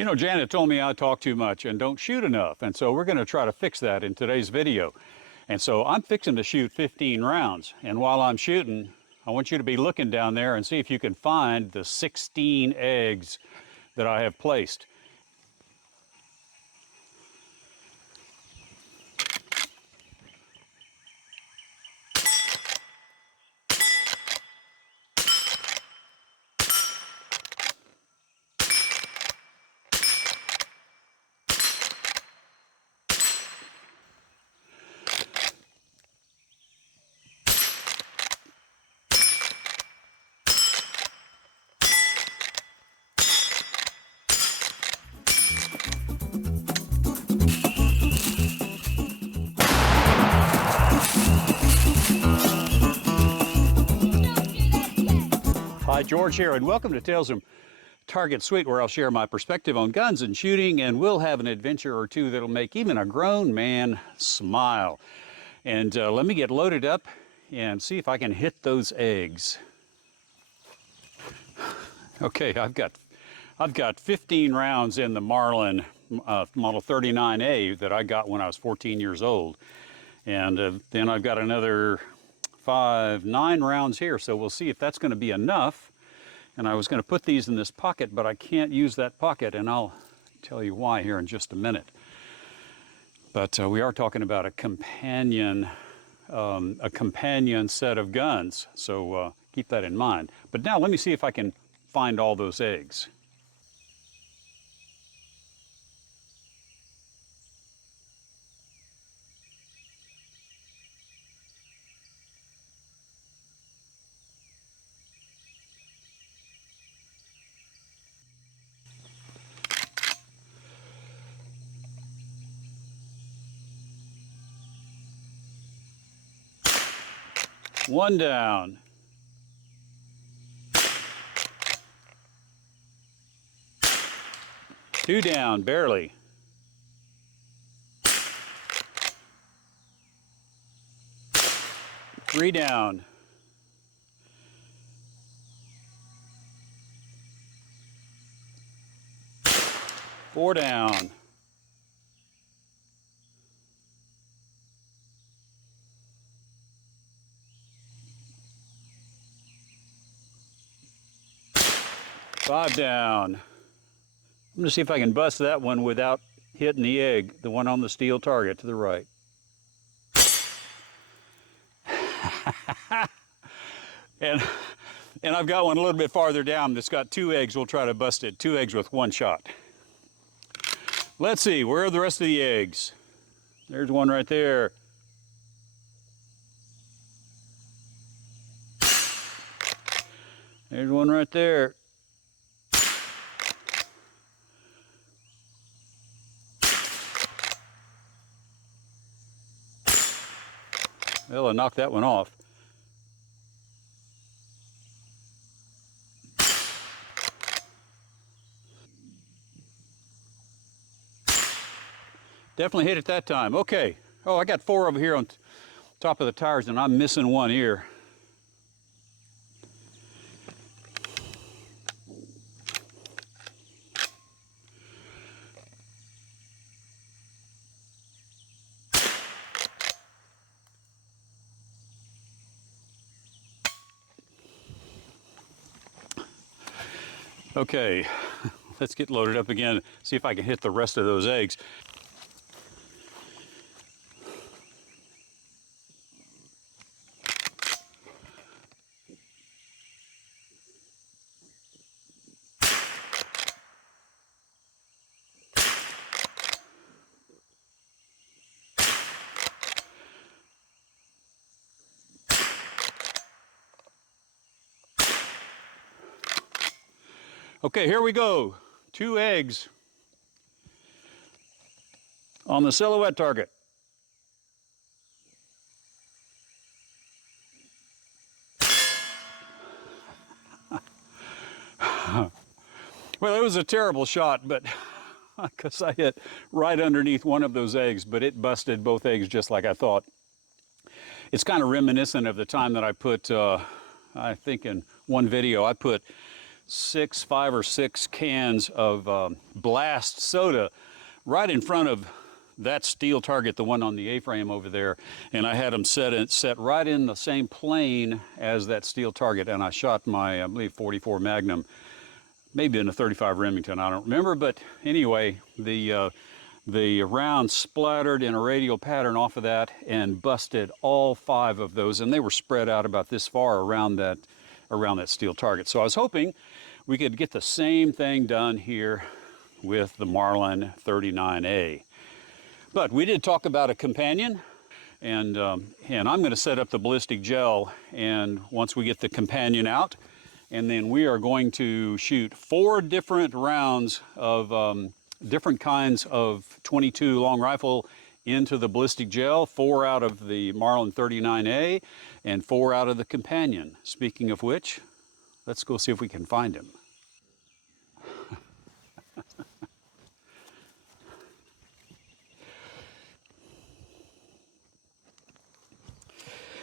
You know, Janet told me I talk too much and don't shoot enough, and so we're going to try to fix that in today's video. And so I'm fixing to shoot 15 rounds, and while I'm shooting, I want you to be looking down there and see if you can find the 16 eggs that I have placed. Hi, George here, and welcome to Tales from Target Suite, where I'll share my perspective on guns and shooting, and we'll have an adventure or two that'll make even a grown man smile. And let me get loaded up and see if I can hit those eggs. Okay, I've got 15 rounds in the Marlin Model 39A that I got when I was 14 years old, and then I've got another 9 rounds here, so we'll see if that's going to be enough. And I was going to put these in this pocket, but I can't use that pocket, and I'll tell you why here in just a minute. But we are talking about a companion set of guns, so keep that in mind. But now let me see if I can find all those eggs. One down. Two down, barely. Three down. Four down. Five down. I'm gonna see if I can bust that one without hitting the egg, the one on the steel target to the right. and I've got one a little bit farther down that's got 2 eggs. We'll try to bust it. 2 eggs with 1 shot. Let's see, where are the rest of the eggs? There's one right there. There's one right there. Well, I knocked that one off. Definitely hit it that time. Okay. Oh, I got 4 over here on top of the tires, and I'm missing one here. Okay, let's get loaded up again, see if I can hit the rest of those eggs. Okay, here we go. 2 eggs on the silhouette target. Well, it was a terrible shot, but because I hit right underneath one of those eggs, but it busted both eggs just like I thought. It's kind of reminiscent of the time that I put, I think in one video, I put five or six cans of Blast soda right in front of that steel target, the one on the A-frame over there, and I had them set right in the same plane as that steel target, and I shot my, I believe, 44 Magnum, maybe in a 35 Remington, I don't remember, but anyway, the round splattered in a radial pattern off of that and busted all 5 of those, and they were spread out about this far around that steel target. So I was hoping we could get the same thing done here with the Marlin 39A. But we did talk about a companion, and I'm going to set up the ballistic gel, and once we get the companion out, and then we are going to shoot 4 different rounds of different kinds of 22 long rifle into the ballistic gel, 4 out of the Marlin 39A and 4 out of the companion. Speaking of which, let's go see if we can find him.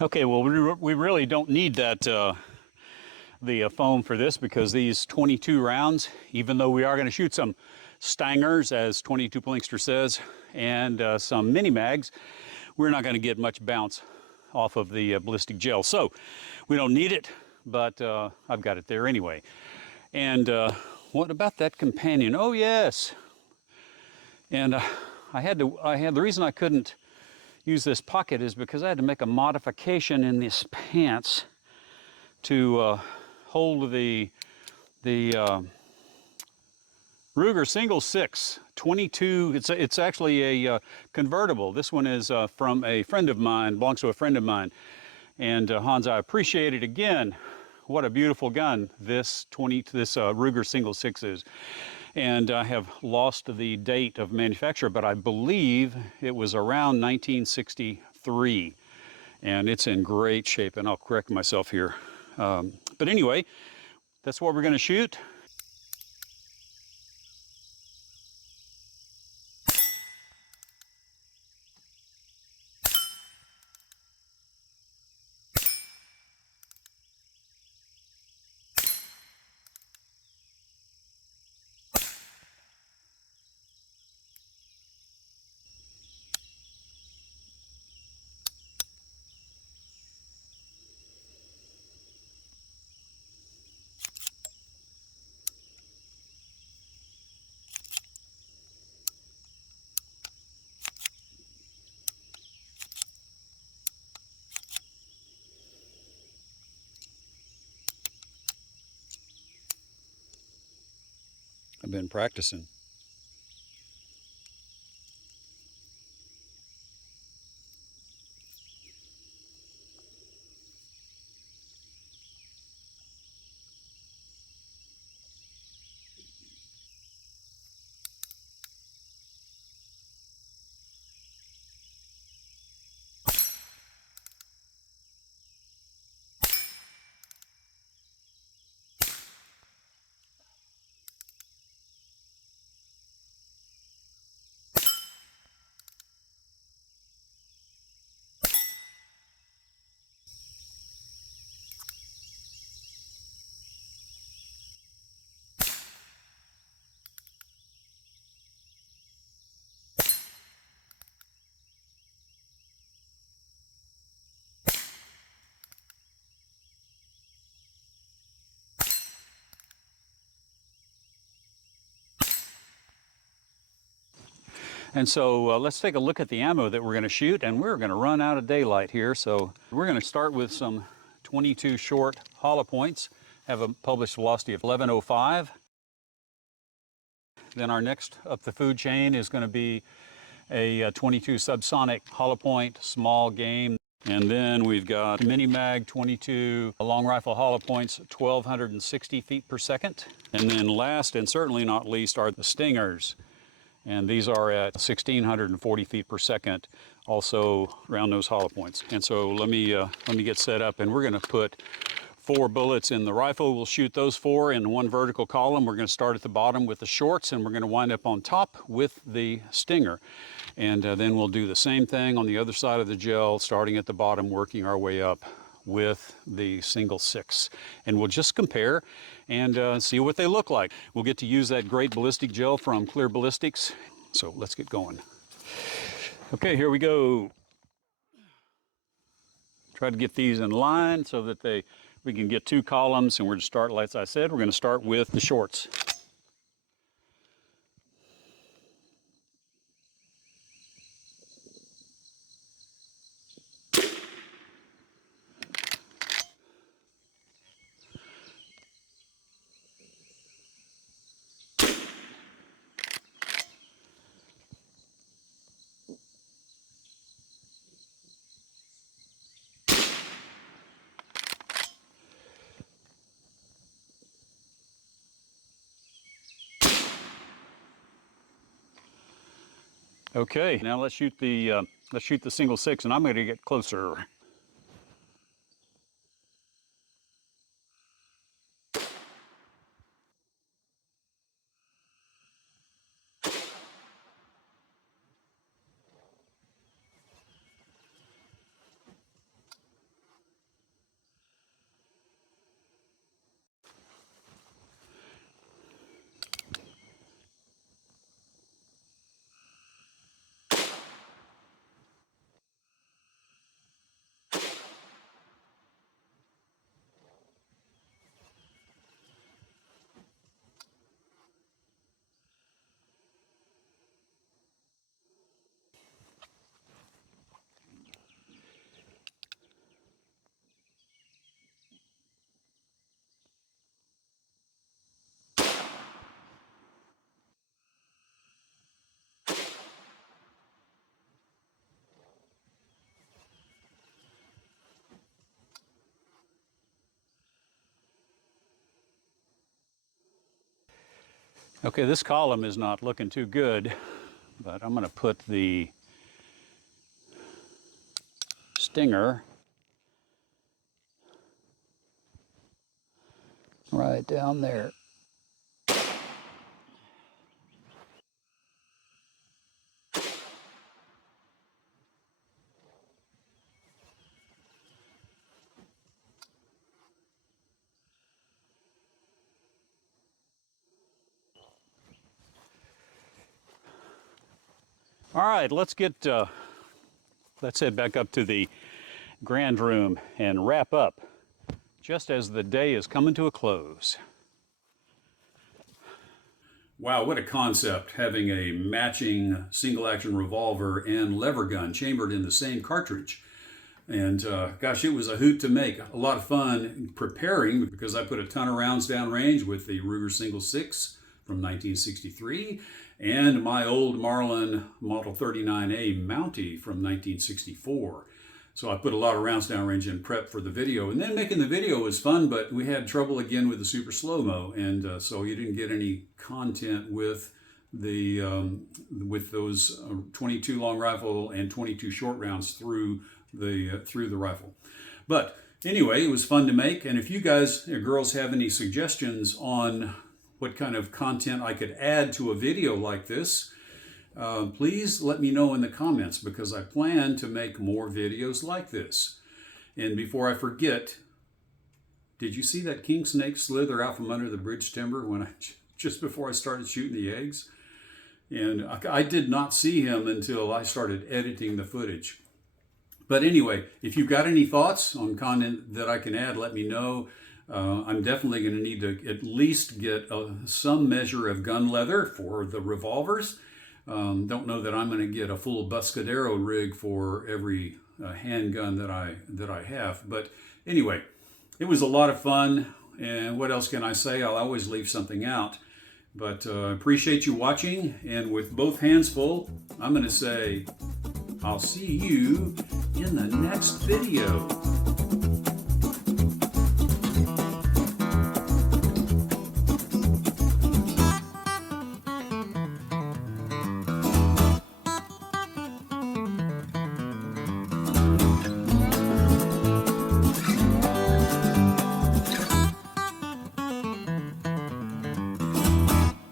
Okay, well, we really don't need that the foam for this, because these 22 rounds, even though we are going to shoot some stangers, as 22 Blinkster says, and some mini mags, we're not going to get much bounce off of the ballistic gel. So we don't need it, but I've got it there anyway. And what about that companion? Oh yes. And the reason I couldn't use this pocket is because I had to make a modification in this pants to hold the Ruger Single-Six 22. It's actually a convertible. This one is from a friend of mine, belongs to a friend of mine. And Hans, I appreciate it again. What a beautiful gun this Ruger Single-Six is. And I have lost the date of manufacture, but I believe it was around 1963. And it's in great shape, and I'll correct myself here. But anyway, that's what we're going to shoot. I've been practicing. And so let's take a look at the ammo that we're going to shoot, and we're going to run out of daylight here. So we're going to start with some 22 short hollow points, have a published velocity of 1105. Then our next up the food chain is going to be a 22 subsonic hollow point, small game. And then we've got Mini Mag 22 long rifle hollow points, 1,260 feet per second. And then last and certainly not least are the Stingers. And these are at 1,640 feet per second, also around those hollow points. And so let me get set up, and we're going to put 4 bullets in the rifle. We'll shoot those 4 in one vertical column. We're going to start at the bottom with the shorts, and we're going to wind up on top with the Stinger. And then we'll do the same thing on the other side of the gel, starting at the bottom, working our way up with the Single-Six. And we'll just compare, and see what they look like. We'll get to use that great ballistic gel from Clear Ballistics. So let's get going. Okay, here we go. Try to get these in line so that we can get 2 columns, and we're going to start, like I said, we're going to start with the shorts. Okay, now let's shoot the single-six, and I'm going to get closer. Okay, this column is not looking too good, but I'm going to put the stinger right down there. All right, let's head back up to the grand room and wrap up just as the day is coming to a close. Wow, what a concept, having a matching single-action revolver and lever gun chambered in the same cartridge. And gosh, it was a hoot to make. A lot of fun preparing because I put a ton of rounds down range with the Ruger Single-Six from 1963 and my old Marlin Model 39A Mountie from 1964. So I put a lot of rounds down range in prep for the video. And then making the video was fun, but we had trouble again with the super slow-mo. And so you didn't get any content with those 22 long rifle and 22 short rounds through the rifle. But anyway, it was fun to make. And if you guys or girls have any suggestions on what kind of content I could add to a video like this, please let me know in the comments, because I plan to make more videos like this. And before I forget, did you see that king snake slither out from under the bridge timber just before I started shooting the eggs? And I did not see him until I started editing the footage. But anyway, if you've got any thoughts on content that I can add, let me know. I'm definitely going to need to at least get some measure of gun leather for the revolvers. Don't know that I'm going to get a full Buscadero rig for every handgun that I have. But anyway, it was a lot of fun. And what else can I say? I'll always leave something out. But appreciate you watching. And with both hands full, I'm going to say, I'll see you in the next video.